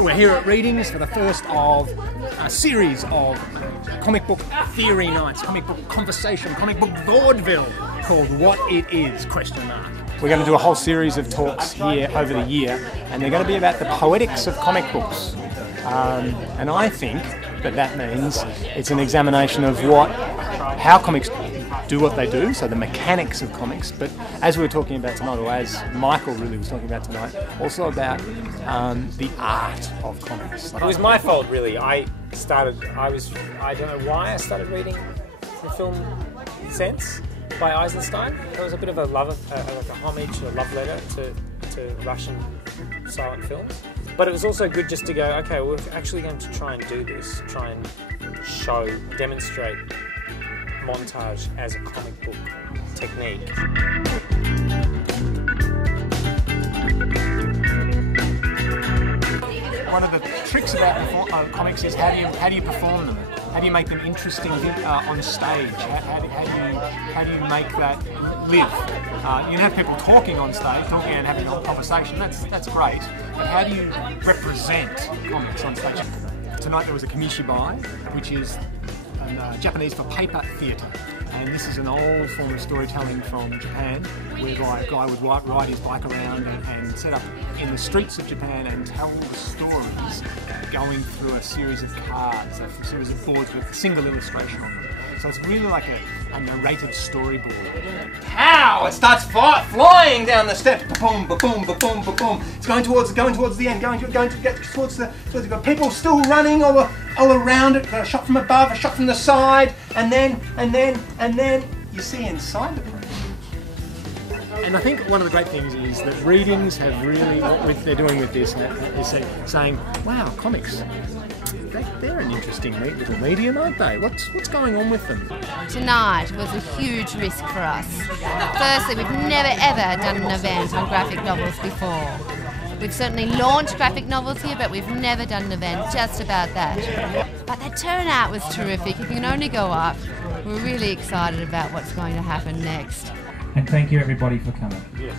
So we're here at Readings for the first of a series of comic book theory nights, comic book conversation, comic book vaudeville called What It Is, ? We're going to do a whole series of talks here over the year, and they're going to be about the poetics of comic books. And I think that means it's an examination of how comics do what they do, so the mechanics of comics, but as we were talking about tonight, or as Michael really was talking about tonight, also about the art of comics. It was my fault, really. I don't know why I started reading the film Sense by Eisenstein. It was a bit of a like a homage, a love letter to Russian silent films. But it was also good just to go, okay, we're actually going to try and do this, try and demonstrate montage as a comic book technique. One of the tricks about comics is how do you perform them? How do you make them interesting on stage? How do you make that live? You can have people talking on stage, talking and having a conversation. That's great. But how do you represent comics on stage? Tonight there was a kamishibai, which is Japanese for paper theatre, and this is an old form of storytelling from Japan, whereby a guy would ride his bike around and set up in the streets of Japan and tell the stories going through a series of cards, a series of boards with a single illustration on them. So it's really like a narrated storyboard. Pow! It starts flying down the steps. Boom, boom, boom, boom, boom, boom. It's going towards the end. Going to get towards the people still running all around it. A shot from above, a shot from the side, and then you see inside the book. And I think one of the great things is that Readings have really, what they're doing with this is saying, wow, comics, they're an interesting little medium, aren't they? What's going on with them? Tonight was a huge risk for us. Firstly, we've never ever done an event on graphic novels before. We've certainly launched graphic novels here, but we've never done an event just about that. But the turnout was terrific. You can only go up. We're really excited about what's going to happen next. And thank you everybody for coming. Yes.